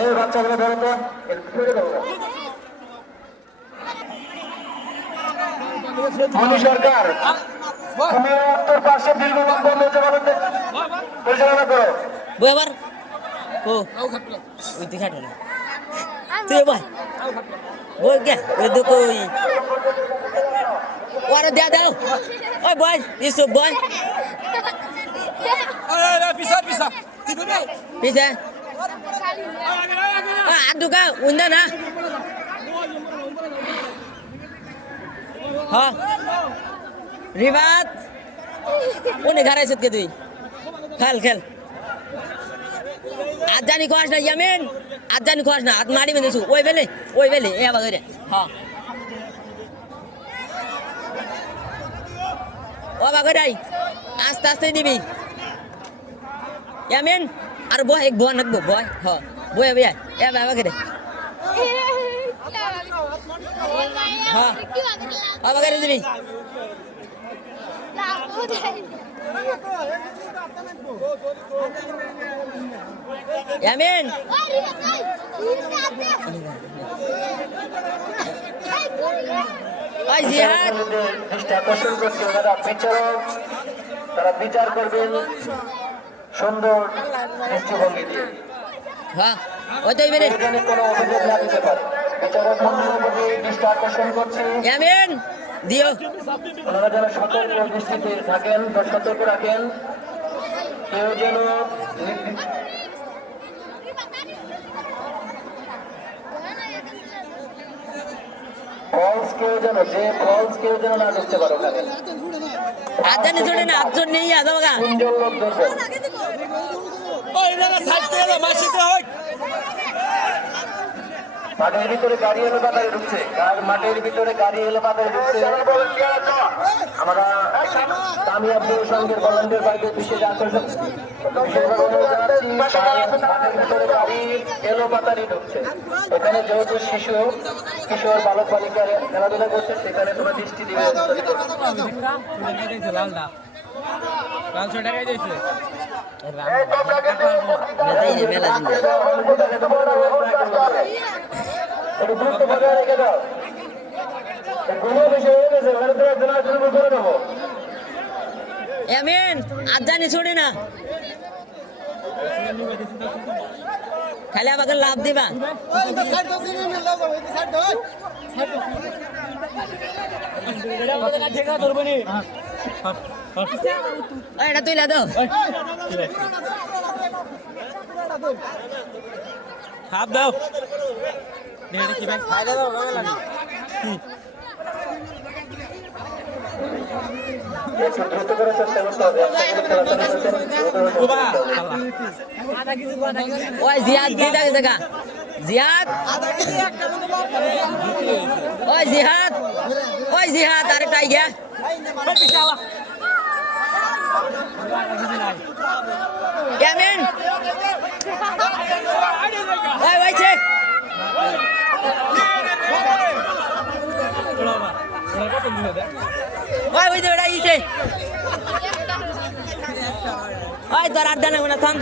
এই বাচ্চাগুলো ধরো তো ছেড়ে দেবো মনি সরকার তুমি উত্তর পাশে দীর্ঘ পরিচালনা করো বই আবার ও ওই দিকে হাঁটো না তুই বই বই কে ওই দেখো ওই ওরা দেয়া দাও ওই বই ইসু বই পিছা পিছা পিছে আদুকা উন্দা না হ্যাঁ রিবাত উনি ঘরে এসে তুই খেল খেল আজ জানি খাস না ইয়ামিন আজ জানি খাস না আজ মারি বেঁধেছু ওই বেলে এ আবার রে হ্যাঁ ও বাগড়াই আস্তে আস্তে দিবি ইয়ামিন আর বয় এক বয় নাকবো বয় হ্যাঁ বয় বয় এ বাবা করে হ্যাঁ বাবা করে দিবি ইয়ামিন ওই জিহাদ দৃষ্টি আকর্ষণ করছে ওনারা বিচারক তারা বিচার করবেন সুন্দর দৃষ্টিভঙ্গি দিয়ে হ্যাঁ ওই তো বেরে এখানে কোনো অভিযোগ না দিতে পারে বিচারক মন্ডলীর প্রতি দৃষ্টি আকর্ষণ করছে ইয়ামিন দিও ওনারা যেন সতর্ক দৃষ্টিতে থাকেন বা সতর্ক রাখেন কেউ যেন ফলস কেউ যেন না ঢুকতে পারো ওখানে আজ জানি ছোটে না আজ নেই আজ বাবা তিনজন লোক ধরবে ওই জায়গা ছাড়তে হলো মাসিতে হয় মাঠের ভিতরে গাড়ি এলো বাজারে ঢুকছে মাঠের ভিতরে গাড়ি এলো বাজারে ঢুকছে আমরা কামিয়াবুর সঙ্গে ভলান্টিয়ার বাইকে বিশেষ আকর্ষণ মাঠের ভিতরে গাড়ি এলো বাজারে ঢুকছে এখানে যেহেতু কিশোর বালক বালিকা খেলাধুলা করছে সেখানে তোমরা দৃষ্টি দিবে ইয়ামিন আজ জানি ছোটে না খালি আমাকে লাভ দিবা এটা তুই দাও হাফ দাও কি ভাই ফায়দা দাও লাগে দ্রুত করে চেষ্টা করতে হবে ওই জিয়াদ দিয়ে থাকে জায়গা জিয়াদ ওই জিহাদ আরেকটা আইগা ইয়ামিন ওই ওইছে ওই ওই দৌড়া ইছে ওই তোর আড্ডা নেব না থাম